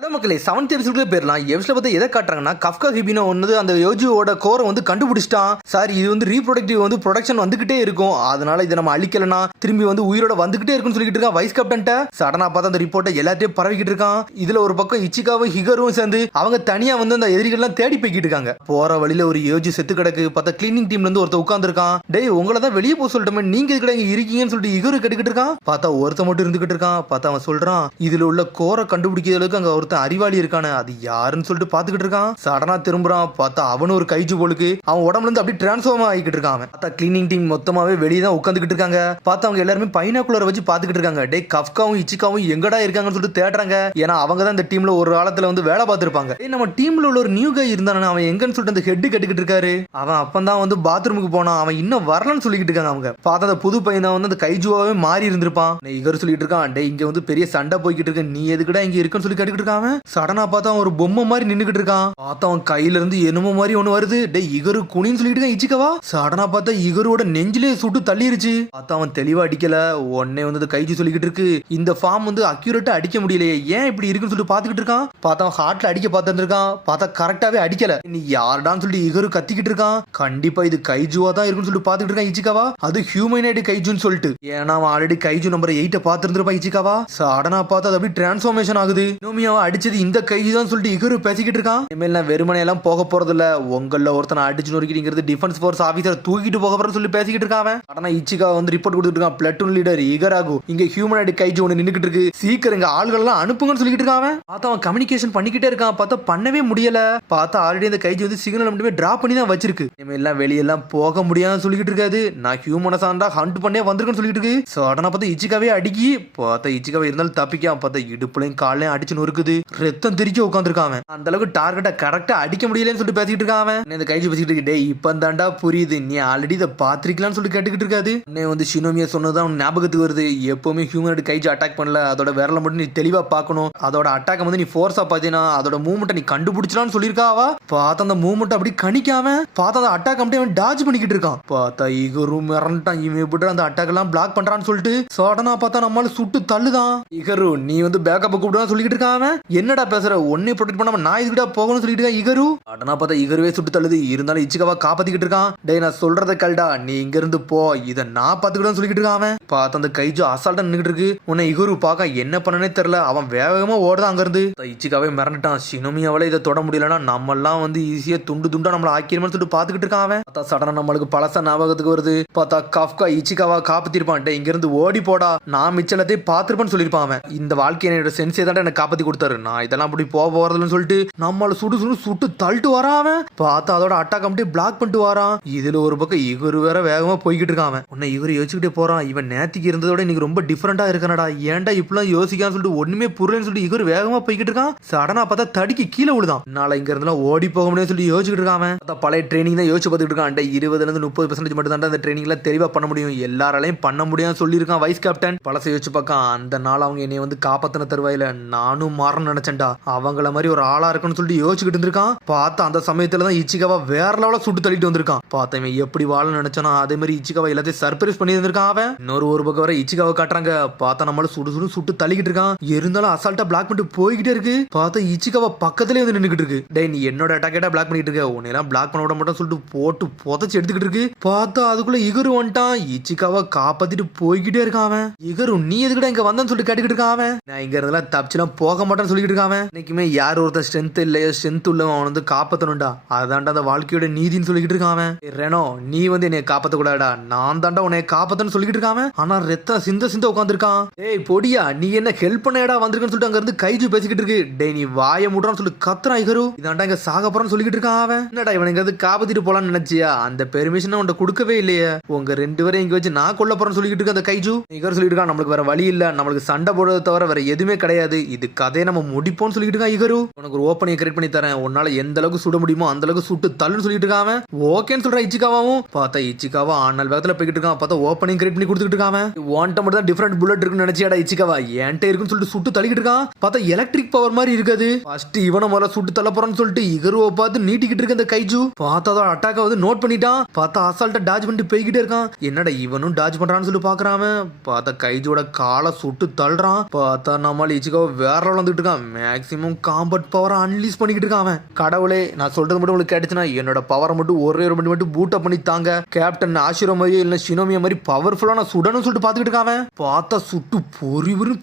Hello மக்களே, 7th எபிசோட்ல போயிடலாம். எபிசோட பார்த்து எதை காட்டுறாங்கன்னா, கஃப்கா ஹிபினோ வந்து அந்த யோஜியோட கோரை வந்து கண்டுபிடிச்சிட்டான். சார், இது வந்து ரீப்ரொடக்டிவ் வந்து ப்ரொடக்ஷன் வந்துகிட்டே இருக்கும், அதனால இதை நம்ம அழிக்கலனா திரும்பி வந்து உயிரோட வந்துகிட்டே இருக்குன்னு சொல்லிட்டு இருக்கான் வைஸ் கேப்டன்ட்ட. சடனா பார்த்து அந்த ரிப்போர்ட்டை எல்லாத்தையும் பரவிக்கிட்டு இருக்கான். இதுல ஒரு பக்கம் இச்சிகாவும் ஹிகரும் சேர்ந்து அவங்க தனியா வந்து அந்த எதிரிகள்லாம் தேடி போய்கிட்டு இருக்காங்க. போற வழியில ஒரு யோஜி செத்து கிடக்கு. பார்த்தா கிளீனிங் டீம்ல இருந்து ஒருத்த உட்காந்துருக்கான். டேய், உங்களை தான் வெளியே போக சொல்லிட்டோமே, நீங்க இதுக்கிட்ட இங்க இருக்கீங்கன்னு சொல்லிட்டு ஹிகரு கேட்டுக்கிட்டு இருக்கான். பார்த்தா ஒருத்த மட்டும் இருந்துகிட்டு இருக்கான். பார்த்தா அவன் சொல்றான், இதுல உள்ள கோரை கண்டுபிடிக்கிறதுக்கு அங்க ஒருத்தன் அறிவாளி இருக்கான, அது யாருன்னு சொல்லிட்டு பாத்துக்கிட்டு இருக்கான். சடனா திரும்புறான். பார்த்தா அவனும் ஒரு கைஜு போலுக்கு அவன் உடம்புல இருந்து அப்படியே டிரான்ஸ்ஃபார்ம் ஆகிக்கிட்டு இருக்கான். பார்த்தா கிளீனிங் டீம் மொத்தமாவே வெளியே தான் உட்காந்துக்கிட்டு இருக்காங்க. பார்த்தா அவங்க எல்லாருமே பைனாக்குலர் வச்சு பாத்துக்கிட்டு இருக்காங்க. டே, கஃப்காவும் இச்சிகாவும் எங்கடா இருக்காங்கன்னு சொல்லிட்டு தேடுறாங்க. ஏன்னா அவங்க தான் இந்த டீம்ல ஒரு காலத்துல வந்து வேலை பார்த்திருப்பாங்க. நம்ம டீம்ல உள்ள ஒரு நியூ கை இருந்தானே, அவன் எங்கன்னு சொல்லிட்டு அந்த ஹெட் கட்டுக்கிட்டு இருக்காரு. அவன் அப்பந்தான் வந்து பாத்ரூமுக்கு போனான். அவன் இன்னும் வரலன்னு சொல்லிக்கிட்டு இருக்காங்க. அவங்க பார்த்தா அந்த புது பையன் தான் வந்து அந்த கைஜுவாவே மாறி இருந்திருப்பான். இகர் சொல்லிட்டு இருக்கான், டே இங்க வந்து பெரிய சண்டை போய்கிட்டு இருக்கு, நீ எதுக்குடா இங்க இருக்குன்னு சொல்லி கேட்டுக்கிட்டு இருக்கான். சடனா பார்த்தா ஒரு பொம்மை மாதிரி நின்னுக்கிட்டு இருக்கான். பார்த்தா அவன் கையில இருந்து என்னமோ மாதிரி ஒண்ணு வருது. டே, இகரு குனின்னு சொல்லிட்டு இருக்கான் இச்சிகவா. சடனா பார்த்தா இகரோட நெஞ்சிலே சுட்டு தள்ளிருச்சு. பார்த்தா அவன் தெளிவா அடிக்கல. உடனே வந்து கைஜி சொல்லிக்கிட்டு இருக்கு, இந்த ஃபார்ம் வந்து அக்யூரேட்டா அடிக்க முடியலையே, ஏன் இப்படி இருக்குன்னு சொல்லிட்டு பாத்துக்கிட்டு இருக்கான். பார்த்தா அவன் ஹார்ட்ல அடிக்க பார்த்துருக்கான். பார்த்தா கரெக்டாவே அடிக்கல. நீ யாருடான்னு சொல்லிட்டு இகரு கத்திக்கிட்டு இருக்கான். கண்டிப்பா இது கைஜுவா தான் இருக்குன்னு சொல்லிட்டு பாத்துக்கிட்டு இருக்கான் இச்சிகாவா. அது ஹியூமனைடு கைஜுன்னு சொல்லிட்டு, ஏன்னா அவன் ஆல்ரெடி கைஜு நம்பர் 8 பார்த்திருந்திருப்பான் இச்சிகாவா. சடனா பார்த்தா அது அப்படியே டிரான்ஸ்ஃபார்மேஷன் ஆகுது. நோமியாவை அடிச்சது இந்த கைஜு தான் சொல்லிட்டு இகரு பேசிக்கிட்டு இருக்கான். இனிமேல் நான் வெறுமனை எல்லாம் போக போறது இல்ல, உங்கள ஒருத்தனை அடிச்சு நொறுக்கிங்கிறது டிஃபென்ஸ் ஃபோர்ஸ் ஆபீசர் தூக்கிட்டு போக போறன்னு சொல்லி பேசிக்கிட்டு இருக்கான். ஆனா இச்சிகா வந்து ரிப்போர்ட் கொடுத்துட்டு இருக்கான். பிளட்டூன் லீடர் இகராகு, இங்க ஹியூமனைடு கைஜு ஒன்னு நின்னுக்கிட்டு இருக்கு, சீக்கிரம் இங்க ஆள்கள் எல்லாம் அனுப்புங்கன்னு சொல்லிட்டு இருக்கான். பார்த்தா அவன் கம்யூனிகேஷன் பண்ணிக்கிட்டே இருக்கான். பார்த்தா பண்ணவே முடியல. பார்த்தா ஆல்ரெடி இந்த கைஜு வந்து சிக்னல் மட்டுமே டிராப் பண்ணி தான் வச்சிருக்கு. இனிமேல் வெளியெல்லாம் போக முடியாதுன்னு சொல்லிட்டு இருக்காது. நான் ஹியூமனை சாண்டா ஹண்ட் பண்ணே வந்திருக்கேன்னு சொல்லிட்டு இருக்கு. சடனா பார்த்தா இச்சிகாவே அடிக்கி. பார்த்தா இச்சிகாவே இருந்தாலும் தப்பிக்கான். பார்த்தா இடுப்புலையும் காலையும் அடிச்சு நொறுக்குது. ரத்தம் தெரிச்சு உட்காந்துருக்கான். அந்த அளவுக்கு டார்கெட்டை கரெக்டா அடிக்க முடியலன்னு சொல்லிட்டு பேசிட்டு இருக்கான். இந்த கைஜி பேசிட்டு இருக்கு, டே இப்ப தாண்டா புரியுது, நீ ஆல்ரெடி இதை பாத்திருக்கலாம்னு சொல்லி கேட்டுக்கிட்டு இருக்காது. வந்து ஷினோமியா சொன்னதான் ஞாபகத்துக்கு வருது, எப்பவுமே ஹியூமனோட கைஜி அட்டாக் பண்ணல, அதோட விரல மட்டும் நீ தெளிவா பார்க்கணும், அதோட அட்டாக் வந்து நீ ஃபோர்ஸா பாத்தீங்கன்னா அதோட மூவ்மெண்ட் நீ கண்டுபிடிச்சலான்னு சொல்லியிருக்காவா. பார்த்தா அந்த மூவ்மெண்ட் அப்படி கணிக்காம பார்த்தா அந்த அட்டாக் அப்படியே அவன் டாஜ் பண்ணிக்கிட்டு இருக்கான். பார்த்தா இகரு மிரண்டான், இவன் எப்படி அந்த அட்டாக் எல்லாம் பிளாக் பண்றான்னு சொல்லிட்டு. சடனா பார்த்தா நம்மளால சுட்டு தள்ளுதான். இகரு, நீ வந்து பேக்கப் கூப்பிடுவான்னு சொல்லிக்கிட்டு இருக்கான். என்னடா பேசுற, ஒன்னே ப்ரொடெக்ட் பண்ணாம நான் இதுக்கிட்ட போகணும்னு சொல்லிட்டு இருக்கான் இகரு. அடனா பார்த்தா இகருவே சுட்டு தள்ளுது. இருந்தாலும் இச்சிகாவா காப்பாத்திக்கிட்டு இருக்கான். டே, நான் சொல்றத கல்டா, நீ இங்க இருந்து போ, இதை நான் பாத்துக்கிட்டு சொல்லிக்கிட்டு இருக்கான். பார்த்தா அந்த கைஜு அசால்ட்டா நின்னுட்டு இருக்கு. உன்னை இகரு பார்க்க என்ன பண்ணனே தெரியல. அவன் வேகமா ஓடுதான் அங்க இருந்து. இச்சிகாவே மிரண்டுட்டான். ஷினோமியாவால இதை தொட முடியலன்னா நம்ம எல்லாம் வந்து ஈஸியா துண்டு துண்டா நம்மள ஆக்கிரமன்னு சொல்லிட்டு பாத்துக்கிட்டு இருக்கான். பார்த்தா சடனா நம்மளுக்கு பழச ஞாபகத்துக்கு வருது. பார்த்தா கஃப்கா இச்சிகாவா காப்பாத்திருப்பான். டே, இங்க இருந்து ஓடி போடா, நான் மிச்சலத்தையும் பாத்துருப்பேன்னு சொல்லிருப்பான். இந்த வாழ்க்கையோட சென்ஸே தான் எனக்கு காப்பாத்தி கொடுத்தாரு, நான் இதெல்லாம் அப்படி போறதுன்னு சொல்லிட்டு நம்மள சுட்டு தள்ளிட்டு வரான். பார்த்தா அதோட அட்டாக் அப்படியே பிளாக் பண்ணிட்டு வரான். இதுல ஒரு பக்கம் இவரு வேற வேகமா போய்கிட்டு இருக்கான். உன்னை இவரு யோசிச்சுக்கிட்டே போறான், இவன் நேத்திக்கு இருந்ததோட இன்னைக்கு ரொம்ப டிஃபரெண்டா இருக்கானடா, ஏன்டா இப்பெல்லாம் யோசிக்கான்னு சொல்லிட்டு ஒண்ணுமே புரியலன்னு சொல்லிட்டு இவரு வேகமா போய்கிட்டு இருக்கான். சடனா பார்த்தா தடிக்கு கீழே விழுதான். நாளை இங்க இருந்தெல்லாம் ஓடி போக முடியும்னு சொல்லி யோசிச்சுட்டு இருக்கான். பழைய ட்ரைனிங் தான் யோசிச்சு பார்த்துட்டு இருக்கான். 20-30% மட்டும் தான் அந்த ட்ரைனிங்ல தெளிவா பண்ண முடியும், எல்லாராலையும் பண்ண முடியும்னு சொல்லியிருக்கான் வைஸ் கேப்டன். பழச யோசிச்சு பார்க்க, அந்த நாள் அவங்க என்னை வந்து காப்பாத்தின தருவாயில நானும் மாறணும்னு நினைச்சேன்டா, அவங்கள மாதிரி ஒரு ஆளா இருக்குன்னு சொல்லிட்டு யோசிச்சுக்கிட்டு இருந்திருக்கான். பார்த்தா அந்த சமயத்துல தான் இச்சிகாவா வேற லெவல சுட்டு தள்ளிட்டு வந்திருக்கான். பார்த்தா இவன் எப்படி வாழ நினைச்சானோ அதே மாதிரி இச்சிகாவா எல்லாத்தையும் சர்ப்ரைஸ் பண்ணி இருந்திருக்கான். அவன் ஒரு பக்கம் வர இச்சிகாவை காட்டுறாங்க. பார்த்தா நம்மள சுட்டு தள்ளிக்கிட்டு இருக்கான். இருந்தாலும் அசால்ட்டா பிளாக் பண்ணிட்டு போய்கிட்டே இருக்கு. பார்த்தா இச்சிகாவா பக்கத்திலே வந்து நின்னுக்கிட்டு இருக்கு. டே, நீ என்னோட அட்டாக்கேட்டா பிளாக் பண்ணிட்டு இருக்க, உன்னையெல்லாம் பிளாக் பண்ண விட மாட்டோம் சொல்லிட்டு போட்டு புதைச்சு எடுத்துக்கிட்டு இருக்கு. பார்த்தா அதுக்குள்ள இகரு வந்துட்டான். இச்சிகாவா காப்பாத்திட்டு போய்கிட்டே இருக்கான். இகரு, நீ எதுக்கிட்ட இங்க வந்தான்னு சொல்லிட்டு கேட்டுக்கிட்டு இருக்கான். நான் இங்க இருந்தெல்லாம் தப்பிச்சுலாம் போக மாட்டேன்னு சொல்லிட்டு இருக்கான். இன்னைக்குமே யார் ஒருத்தர் ஸ்ட்ரென்த் இல்லையோ ஸ்ட்ரென்த் உள்ளவன் அவன் வந்து காப்பாத்தணும்டா, அதான்டா அந்த வாழ்க்கையோட நீதினு சொல்லிக்கிட்டு இருக்கான். ரெனோ, நீ வந்து என்னை காப்பாத்த கூடாடா, நான் தாண்டா உன்னை காப்பாத்தன்னு சொல்லிக்கிட்டு இருக்கான். ஆனா ரத்த சிந்த உட்காந்துருக்கான். ஏய் பொடியா, நீ என்ன ஹெல்ப் பண்ணடா வந்திருக்கன்னு சொல்லிட்டு அங்க இருந்து கைஜு பேசிக்கிட்டு இருக்கு. டே, நீ வாய முடுறான்னு சொல்லி கத்துறான் இகரு. இதாண்டா இங்க சாக போறான்னு சொல்லிக்கிட்டு இருக்கான். அவன் என்னடா இவனுக்கு வந்து காப்பாத்திட்டு போலான்னு நினைச்சியா, அந்த பெர்மிஷன் உன்ட கொடுக்கவே இல்லையே, உங்க 2 பேரும் இங்க வச்சு நான் கொல்ல போறேன்னு சொல்லிக்கிட்டு இருக்க அந்த கைஜு. இகரு சொல்லிட்டு இருக்கான், நம்மளுக்கு வேற வழி இல்ல, நம்மளுக்கு சண்டை போடுறத தவிர வேற எதுவுமே கிடையாது, இது கதையை நம்ம முடிப்போம்னு சொல்லிட்டு இருக்கான் இகரு. உனக்கு ஒரு ஓப்பனிங் கிரியேட் பண்ணி தரேன், உன்னால எந்த அளவுக்கு சுட முடியுமோ அந்த அளவுக்கு சுட்டு தள்ளுன்னு சொல்லிட்டு இருக்காம. ஓகேன்னு சொல்ற இச்சிகாவும். பார்த்தா இச்சிகாவா ஆனால் வேகத்துல போய்கிட்டு இருக்கான். பார்த்தா ஓப்பனிங் கிரியேட் பண்ணி கொடுத்துட்டு இருக்காம. ஒன்ட்ட மட்டும் தான் டிஃபரெண்ட் புல்லட் இருக்குன்னு நினைச்சியாடா இச்சிகாவா, என்கிட்ட இருக்குன்னு சொல்லிட்டு சுட்டு தள்ளிக்கிட்டு இருக்கான். பார்த்தா எலக்ட்ரிக் பவர் மாதிரி இருக்காது. ஃபர்ஸ்ட் இவனை முதல்ல சுட்டு தள்ள போறான்னு சொல்லிட்டு இகருவை பார்த்து நீட்டிக்கிட்டு இருக்க அந்த கைஜு. பார்த்தா அதோட அட்டாக்க வந்து நோட் பண்ணிட்டான். பார்த்தா அசால்ட்டா டாஜ் பண்ணிட்டு போய்கிட்டே இருக்கான். என்னடா இவனும் டாஜ் பண்றான்னு சொல்லி பாக்குறான். பார்த்தா கைஜோட காலை சுட்டு தள்ளுறான். பார்த்தா நம்மளால இச்சிகாவை வேற வந்துட்டு இருக்கான். இருக்கான். மேக்ஸிமம் காம்பட் பவரை அன்லீஸ் பண்ணிக்கிட்டு இருக்கான் அவன். கடவுளே, நான் சொல்றது மட்டும் உங்களுக்கு கேட்டுச்சுன்னா என்னோட பவரை மட்டும் ஒரே ஒரு மட்டும் பூட்டப் பண்ணி தாங்க. கேப்டன் ஆஷிரோ மாதிரியோ இல்ல ஷினோமியா மாதிரி பவர்ஃபுல்லா நான் சுடணும்னு சொல்லிட்டு பாத்துக்கிட்டு இருக்கான் அவன். பார்த்தா சுட்டு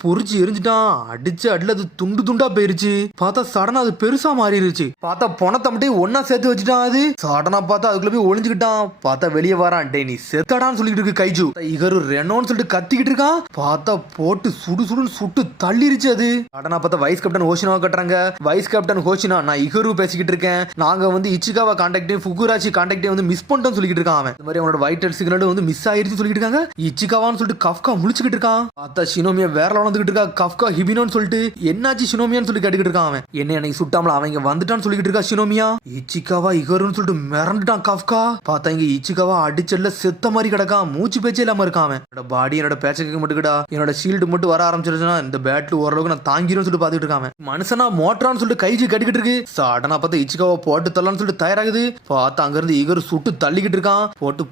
பொறிச்சு எரிஞ்சுட்டான். அடிச்சு அடில அது துண்டு துண்டா போயிருச்சு. பார்த்தா சடனா அது பெருசா மாறிடுச்சு. பார்த்தா பணத்தை மட்டும் ஒன்னா சேர்த்து வச்சுட்டான். அது சடனா பார்த்தா அதுக்குள்ள போய் ஒளிஞ்சுக்கிட்டான். பார்த்தா வெளியே வரான். டே நீ செத்தடான்னு சொல்லிட்டு இருக்கு கைஜு. இகரு ரெனோன்னு சொல்லிட்டு கத்திக்கிட்டு இருக்கான். பார்த்தா போட்டு சுடுன்னு சுட்டு தள்ளிருச்சு அது. சடனா பார்த்தா வைஸ் கேப்டன் ஹோஷினாவை கட்டுறாங்க. வைஸ் கேப்டன் ஹோஷினா, நான் இகரு பேசிக்கிட்டு இருக்கேன். நாங்க வந்து இச்சிகாவா கான்டாக்டையும் ஃபுகுராச்சி கான்டாக்டையும் வந்து மிஸ் பண்ணிட்டோம்னு சொல்லிட்டு இருக்கான் அவன். இந்த மாதிரி அவனோட வைட்டல் சிக்னல் வந்து மிஸ் ஆயிருச்சு சொல்லிட்டு இருக்காங்க. இச்சிகாவான்னு சொல்லிட்டு கஃப்கா முழிச்சுக்கிட்டு இருக்கான். பார்த்தா ஷினோமியா வேற வந்துகிட்டு இருக்கா. கஃப்கா ஹிபினோன்னு சொல்லிட்டு என்னாச்சு ஷினோமியான்னு சொல்லி கேட்டுக்கிட்டு இருக்கான் அவன். என்ன எனக்கு சுட்டாமல அவங்க வந்துட்டான்னு சொல்லிட்டு இருக்கா ஷினோமியா. இச்சிகாவா இகருன்னு சொல்லிட்டு மிரண்டுட்டான் கஃப்கா. பார்த்தா இங்க இச்சிகாவா அடிச்சல்ல செத்த மாதிரி கிடக்கான். மூச்சு பேச்சே இல்லாம இருக்கான் அவன். என்னோட பாடி என்னோட பேச்ச கேட்க மட்டும்டா. என்னோட ஷீல்டு மட்டும் வர ஆரம்பிச்சிருச்சுன்னா இந்த பேட்ல ஓரளவுக்கு நான் தாங்கிரும் சொல்லிட்டு பாத்துட்டு இருக்கான். மனுஷனா மோட்டரான்னு சொல்லிட்டு கைஜி கட்டிக்கிட்டு இருக்கு. சடனா பார்த்தா இச்சிகாவா போட்டு தள்ளலாம்னு சொல்லிட்டு தயாராகுது. பார்த்தா அங்க இருந்து இகரு சுட்டு தள்ளிக்கிட்டு இருக்கான். போட்டு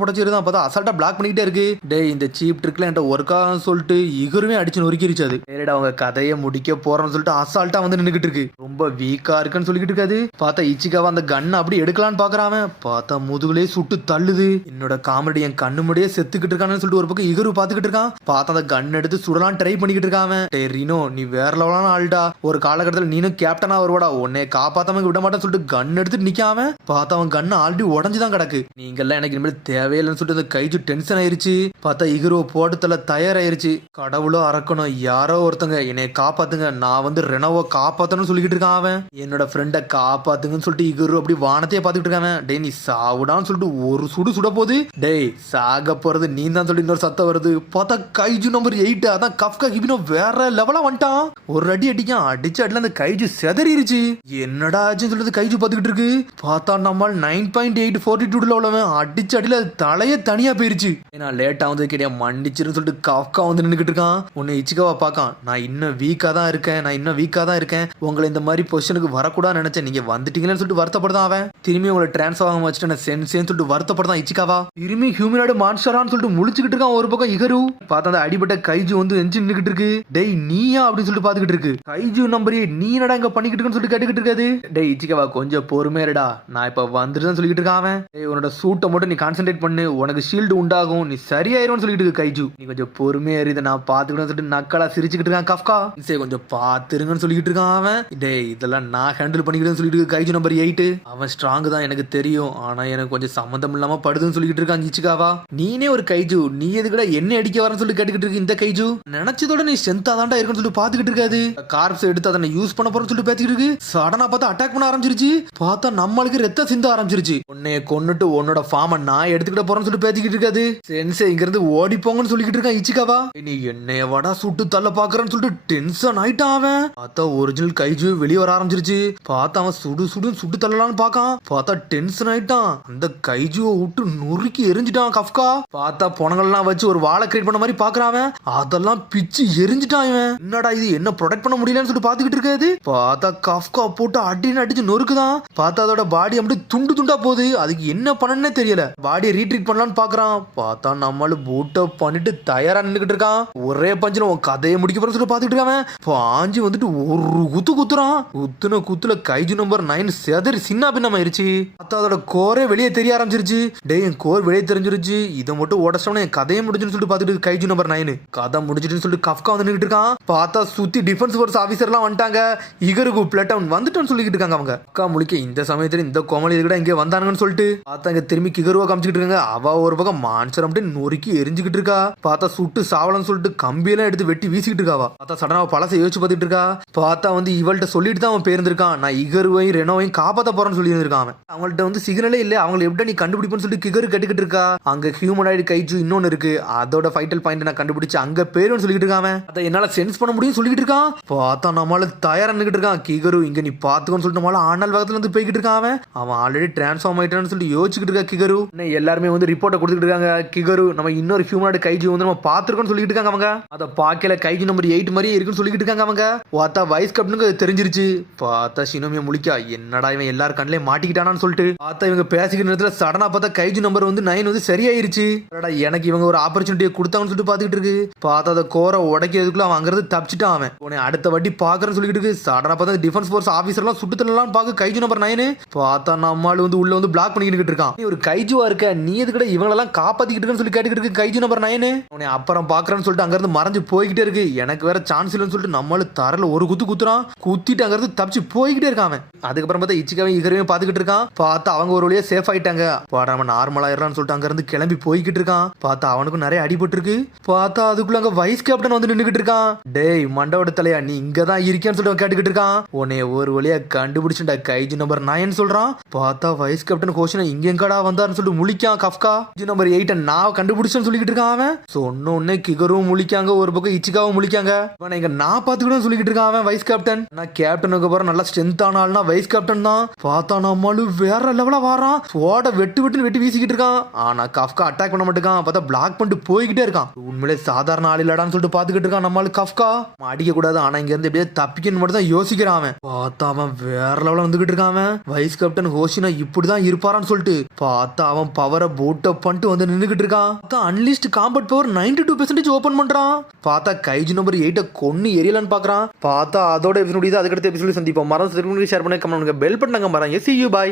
புடச்சிருந்தான். பார்த்தா அசால்ட்டா பிளாக் பண்ணிக்கிட்டே இருக்கு. டே இந்த சீப் ட்ரிக்ல என்கிட்ட ஒர்க்கா சொல்லிட்டு இகருமே அடிச்சு நொறுக்கிருச்சு அது. நேரடா அவங்க கதையை முடிக்க போறோம்னு சொல்லிட்டு அசால்ட்டா வந்து நின்னுக்கிட்டு இருக்கு. ரொம்ப வீக்கா இருக்குன்னு சொல்லிக்கிட்டு இருக்காது. பார்த்தா இச்சிகாவா அந்த கண்ணை அப்படி எடுக்கலான்னு பாக்குறான். பார்த்தா முதுகுலே சுட்டு தள்ளுது. என்னோட காமெடி என் கண்ணு முடியே செத்துக்கிட்டு இருக்கான்னு சொல்லிட்டு ஒரு பக்கம் இகரு பாத்துக்கிட்டு இருக்கான். பார்த்தா அந்த கன் எடுத்து சுடலாம் ட்ரை பண்ணிக்கிட்டு இருக்கான். டே ரீனோ, நீ வேற லெவலான ஆள்டா. ஒரு காலகட்டத்தில் நீனும் கேப்டனா வருவாடா. உன்னை காப்பாத்தாம விட மாட்டேன்னு சொல்லிட்டு கன் எடுத்து நிக்காம பார்த்தா அவன் கண்ணு ஆல்ரெடி உடஞ்சுதான் கிடக்கு. நீங்க எல்லாம் எனக்கு இனிமேல் தேவையில்லைன்னு சொல்லிட்டு அந்த கைஜு டென்ஷன் ஆயிருச்சு. பார்த்தா இகரோ போட்டுத்தல தயாராயிருச்சு. கடவுளோ அரக்கணும் யாரோ ஒருத்தங்க என்னை காப்பாத்துங்க, நான் வந்து ரெனோவை காப்பாத்தணும்னு சொல்லிக்கிட்டு இருக்கான் அவன். என்னோட ஃப்ரெண்டை காப்பாத்துங்கன்னு சொல்லிட்டு இகரு அப்படி வானத்தையே பாத்துக்கிட்டு இருக்கான். டே நீ சாவுடான்னு சொல்லிட்டு ஒரு சுட போது. டேய் சாக போறது நீ தான் சொல்லிட்டு இன்னொரு சத்தம் வருது. பார்த்தா கைஜு நம்பர் 8 அதான் கஃப்கா ஹிபினோ வேற லெவலா வந்துட்டான். ஒரு அடி அடிக்கான். அடிச்சு அடில அந்த கைஜு செதறிருச்சு. என்னடா ஆச்சுன்னு சொல்லிட்டு கைஜு பாத்துக்கிட்டு இருக்கு. பார்த்தா நம்மால் 9.842 உள்ளவன் அடிச்சு அடில தலையே தனியா போயிருச்சு. ஏன்னா லேட்டா வந்து கிடையாது மன்னிச்சிருன்னு சொல்லிட்டு கஃப்கா வந்து நின்னுக்கிட்டு இருக்கான். உன்னை இச்சிகாவா பாக்கான். நான் இன்னும் வீக்கா தான் இருக்கேன். உங்களை இந்த மாதிரி பொசிஷனுக்கு வரக்கூடாதுன்னு நினைச்சேன். நீங்க வந்துட்டீங்கன்னு சொல்லிட்டு வருத்தப்படுதான் அவன். திரும்பி உங்களை டிரான்ஸ்ஃபர் ஆகாம வச்சுட்டு சென்சேன்னு சொல்லிட்டு வருத்தப்படுதான் இச்சிகாவா. திரும்பி ஹியூமனாய்டு மான்ஸ்டரான்னு சொல்லிட்டு முழிச்சுக்கிட்டு இருக்கான். ஒரு பக்கம் இகரு பார்த்தா அந்த அடிபட்ட கைஜு வந்து எஞ்சி நின்னுக்கிட்டு இருக்கு. டேய் நீயா அப்படின்னு சொல்லிட்டு பாத்துக்கிட்டு இருக்கு. கைஜு நம்பரே நீ என்னடா இங்க பண்ணிக்கிட்டு இருக்குன்னு சொல்லி கேட்டுக்கிட்டு இருக்காது. டேய் இச்சிகாவா கொஞ்சம் பொறுமையாடா, நான் இப்ப வந்துட்டு சொல்லிக்கிட்டு இருக்கான் அவன். டேய் உன்னோட சூட்டை மட்டும் நீ கான்சென்ட்ரேட் பண்ணு, உனக்கு ஷீல்டு உண்டாகும், நீ சரியாயிரும்னு சொல்லிட்டு இருக்கு கைஜு. நீ கொஞ்சம் பொறுமையா இதை நான் பாத்துக்கிட்டு சொல்லிட்டு நக்கலா சிரிச்சுக்கிட்டு இருக்கான் கஃப்கா. சரி கொஞ்சம் பாத்துருங்கன்னு சொல்லிட்டு இருக்கான் அவன். டேய் இதெல்லாம் நான் ஹேண்டில் பண்ணிக்கிட்டேன்னு சொல்லிட்டு இருக்கு கைஜு நம்பர் 8. அவன் ஸ்ட்ராங் தான் எனக்கு தெரியும், ஆனா எனக்கு கொஞ்சம் சம்மந்தம் இல்லாம படுதுன்னு சொல்லிட்டு இருக்காங்க இச்சிகாவா. நீனே ஒரு கைஜு, நீ எதுக்குடா என்ன அடிக்க வரன்னு சொல்லி கேட்டுக்கிட்டு இருக்கு இந்த கைஜு. நினைச்சதோட நீ ஸ்ட்ரென்த்தா தான்டா இருக்குன்னு சொல்லிட்டு பாத்துக்கிட்டு இருக்காது. கார்ப்ஸ் எடுத்து அதை யூஸ் பண்ண போறேன்னு சொல்லிட்டு பேசிக்கிட்டு இருக்கு. சடனா பார்த்தா அட்டாக் பண்ண ஆரம்பிச்சிருச்சு. பார்த்தா நம்மளுக்கு ரத்த சிந்த ஆரம்பிச்சிருச்சு. உன்னைய கொன்னுட்டு உன்னோட ஃபார்மை நான் எடுத்துக்கிட்ட போறேன்னு சொல்லிட்டு பேசிக்கிட்டு இருக்காது. சென்சே இங்க இருந்து ஓடி போங்கன்னு சொல்லிக்கிட்டு இருக்கான் இச்சிகாவா. நீ என்னைய வடா சுட்டு தள்ள பாக்குறன்னு சொல்லிட்டு டென்ஷன் ஆயிட்டான் அவன். பார்த்தா ஒரிஜினல் கைஜு வெளியே வர ஆரம்பிச்சிருச்சு. பார்த்தா அவன் சுட்டு தள்ளலான்னு பாக்கான். பார்த்தா டென்ஷன் ஆயிட்டான். அந்த கைஜுவை விட்டு நொறுக்கி எரிஞ்சிட்டான் கஃப்கா. பார்த்தா பொணங்கள்லாம் வச்சு ஒரு வாழை கிரியேட் பண்ண மாதிரி பாக்குறான். அதெல்லாம் பிச்சு எரிஞ்சிட்டான் இவன். என்னடா இது என்ன ப்ரொடெக்ட் பண்ண முடியலன்னு சொல்லிட்டு பாத்துக்கிட்டு இருக்காது. பார்த்தா கஃப்கா போட்டு அடிச்சு நொறுக்குதான். பார்த்தா அதோட பாடி அப்படியே துண்டு துண்டா போகுது. அதுக்கு என்ன பண்ணனே தெரியல. பாடியை ரீட்ரீட் பண்ணலான்னு பாக்குறான். பார்த்தா நம்மள பூட் அப் பண்ணிட்டு தயாரா நின்னுக்கிட்டு இருக்கான். ஒரே பஞ்சில உன் கதையை முடிக்க போறேன்னு சொல்லிட்டு பாத்துக்கிட்டு இருக்கான். பாஞ்சு வந்துட்டு ஒரு குத்துறான். குத்துல கைஜு நம்பர் 9 செதறி சின்ன பின்னமா ஆயிருச்சு. பார்த்தா அதோட கோரே வெளியே தெரிய ஆரம்பிச்சிருச்சு. டே என் கோர் வெளியே தெரிஞ்சிருச்சு, இதை மட்டும் உடச்சோன்னு என் கதையை முடிஞ்சுன்னு சொல்லிட்டு பாத்துட்டு கைஜு நம்பர் 9 கதை முடிஞ்சிட்டு சொல்லிட்டு கஃப்கா வந்து நின்னுட்டு இருக்கான். பார்த்தா சுத்தி டிஃபென்ஸ் ஃபோர்ஸ் ஆபீசர் எல்லாம் வந்துட்டாங்க. இகருக்கு பிளட்டவுன் வந்துட்டோன்னு சொல்லிட்டு இருக்காங்க. அவங்க அக்கா முழிக்க இந்த சமயத்துல இந்த கோமலி கூட இங்கே வந்தானுங்கன்னு சொல்லிட்டு பார்த்தா இங்க திரும்பி கிகருவா காமிச்சிட்டு இருக்காங்க. அவ ஒரு பக்கம் மான்சர் அப்படியே நொறுக்கி எரிஞ்சுக்கிட்டு இருக்கா. பார்த்தா சுட்டு சாவலன்னு சொல்லிட்டு கம்பியெல்லாம் எடுத்து வெட்டி வீசிக்கிட்டு இருக்காவா. பார்த்தா சடனா பழசை யோசிச்சு பார்த்துட்டு இருக்கா. பார்த்தா வந்து இவள்கிட்ட சொல்லிட்டு தான் அவன் பேருந்திருக்கான். நான் இகருவையும் ரெனோவையும் காப்பாற்ற போறேன்னு சொல்லி இருந்திருக்கான். அவங்கள்ட்ட வந்து சிக்னலே இல்லை. அவங்களை எப்படி நீ கண்டுபிடிப்பேன்னு சொல்லிட்டு கிகரு கட்டுக்கிட்டு இருக்கா. அங்க ஹியூமனாய்டு கைஜு இன்னொன்னு இருக்கு, அதோட ஃபைட்டல் பாயிண்ட் நான் கண்டுபிடிச்சு அங்க பேருன்னு சொல்லிட்டு இருக்கான். அதை என்னால சென்ஸ் பண்ண முடியும் சொல்லிட்டு இருக்கான். பார்த்தா நம்மளால தயாரா நின்னுட்டு இருக்கான். கிகரு இங்க நீ பாத்துக்கோன்னு சொல்லிட்டு நம்மளால ஆனல் வேகத்துல வந்து போய்கிட்டு இருக்கான். அவன் ஆல்ரெடி டிரான்ஸ்ஃபார்ம் ஆயிட்டான்னு சொல்லிட்டு யோசிச்சுக்கிட்டு இருக்கா கிகரு. எல்லாருமே வந்து ரிப்போர்ட்டை கொடுத்துட்டு இருக்காங்க. கிகரு நம்ம இன்னொரு ஹியூமனாய்டு கைஜு வந்து நம்ம பாத்துருக்கோம்னு சொல்லிட்டு இருக்காங்க. அவங்க அதை பாக்கல கைஜு நம்பர் 8 மாதிரியே இருக்குன்னு சொல்லிட்டு இருக்காங்க. அவங்க பார்த்தா வைஸ் கேப்டனுக்கு தெரிஞ்சிருச்சு. பார்த்தா ஷினோமியா முழிக்கா, என்னடா இவன் எல்லாரும் கண்ணிலே மாட்டிக்கிட்டானான்னு சொல்லிட்டு பார்த்தா இவங்க பேசிக்கிற நேரத்துல சடனா பார்த்தா கைஜு நம்பர் வந்து 9 வந்து சரியாயிருச்சு. எனக்கு இவங்க ஒரு ஆப்பர்ச்சுனிட்டியை கொடுத்தாங்கன்னு சொல்லிட்டு பாத்துக்கிட்டு இருக்கு. பார்த்தா அதை கோரை உடைக்கிறதுக்குள்ள அவன் அங்கிருந்து தப்பிச்சுட்டான். அவன் உன்னை அடுத்த அடுத்த வாட்டி பாக்குறேன்னு சொல்லிட்டு இருக்கு. சடனா பார்த்தா டிஃபென்ஸ் ஃபோர்ஸ் ஆபீசர்லாம் சுட்டு தள்ளலாம் பாக்க கைஜு நம்பர் 9 பார்த்தா நம்மால் வந்து உள்ள வந்து பிளாக் பண்ணிக்கிட்டு இருக்கான். நீ ஒரு கைஜுவா இருக்க, நீ எதுக்கிட்ட இவங்களெல்லாம் காப்பாத்திக்கிட்டு இருக்கன்னு சொல்லி கேட்டுக்கிட்டு இருக்கு கைஜு நம்பர் 9. உன்னை அப்புறம் பாக்குறேன்னு சொல்லிட்டு அங்கிருந்து மறைஞ்சு போய்கிட்டே இருக்கு. எனக்கு வேற சான்ஸ் இல்லைன்னு சொல்லிட்டு நம்மள தரல ஒரு குத்துறான். குத்திட்டு அங்கிருந்து தப்பிச்சு போய்கிட்டே இருக்கான். அதுக்கப்புறம் பார்த்தா இச்சிகாவையும் இகரையும் பாத்துக்கிட்டு இருக்கான். பார்த்தா அவங்க ஒரு வழியா சேஃப் ஆயிட்டாங்க. பாடா அவன் நார்மலா இருறான்னு சொல்லிட்டு அங்க இருந்து கிளம்பி போய்கிட்டு இருக்கான். பார்த்தா அவனுக்கும் நிறைய அடிபட்டு இருக்கு. பார்த்தா அதுக்குள்ள அங்க வைஸ் கேப்டன் வந்து நின்னுகிட்டு இருக்கான். டேய் மண்டவோட தலையா, நீ இங்கதான் இருக்கேன்னு சொல்லிட்டு கேட்டுக்கிட்டு இருக்கான். உன்னை ஒரு வழியா கண்டுபிடிச்சுட்டா கைஜு நம்பர் 9 சொல்றான். பார்த்தா வைஸ் கேப்டன் கோஷன் இங்க எங்கடா வந்தாருன்னு சொல்லிட்டு முழிக்கான் கஃப்கா. கைஜு நம்பர் 8 நான் கண்டுபிடிச்சேன்னு சொல்லிக்கிட்டு இருக்கான் அவன். சொன்ன உடனே கிகரும் முழிக்காங்க, ஒரு பக்கம் இச்சிகாவும் முழிக்காங்க. இங்க நான் பாத்துக்கிட்டு சொல்லிக்கிட்டு இருக்கான் அவன் வைஸ் கேப்டன். நான் கேப்டனுக்கு அப்புறம் நல்லா ஸ்ட்ரென்த் ஆனால்னா வைஸ் கேப்டன் தான். பார்த்தா நம்மளும் வேற லெவலா வாரான். சோட வெட்டு வீசிக்கிட்டு இருக்கான். ஆனா கஃப்கா அட்டாக் பண்ண மாட்டேங்கான். பார்த்தா பிளாக் பண்ணிட்டு போய்கிட்டே இருக்கான். உண்மையிலே சாதாரண ஆள் இல்லடான்னு சொல்லிட்டு பாத்துக்கிட்டு இருக்கான் நம்மளு கஃப்கா. அடிக்க கூடாது, ஆனா இங்க இருந்து எப்படியே தப்பிக்கன்னு மட்டும் தான் யோசிக்கிறான் அவன். பார்த்தா அவன் வேற லெவல வந்துகிட்டு இருக்கான் அவன். வைஸ் கேப்டன் ஹோஷினா இப்படிதான் இருப்பாரான்னு சொல்லிட்டு பார்த்தா அவன் பவரை போட் அப் பண்ணிட்டு வந்து நின்னுகிட்டு இருக்கான். பார்த்தா அன்லிஸ்ட் காம்பட் பவர் 92% ஓபன் பண்றான். பார்த்தா கைஜு நம்பர் 8 கொன்னு எரியலான்னு பாக்குறான். பார்த்தா அதோட எபிசோட் முடியுது. அதுக்கடுத்த எபிசோட் சந்திப்போம். மரம் ஷேர் பண்ணி கமெண்ட் பண்ணுங்க. பெல் பட்டனை மரம். See you, bye.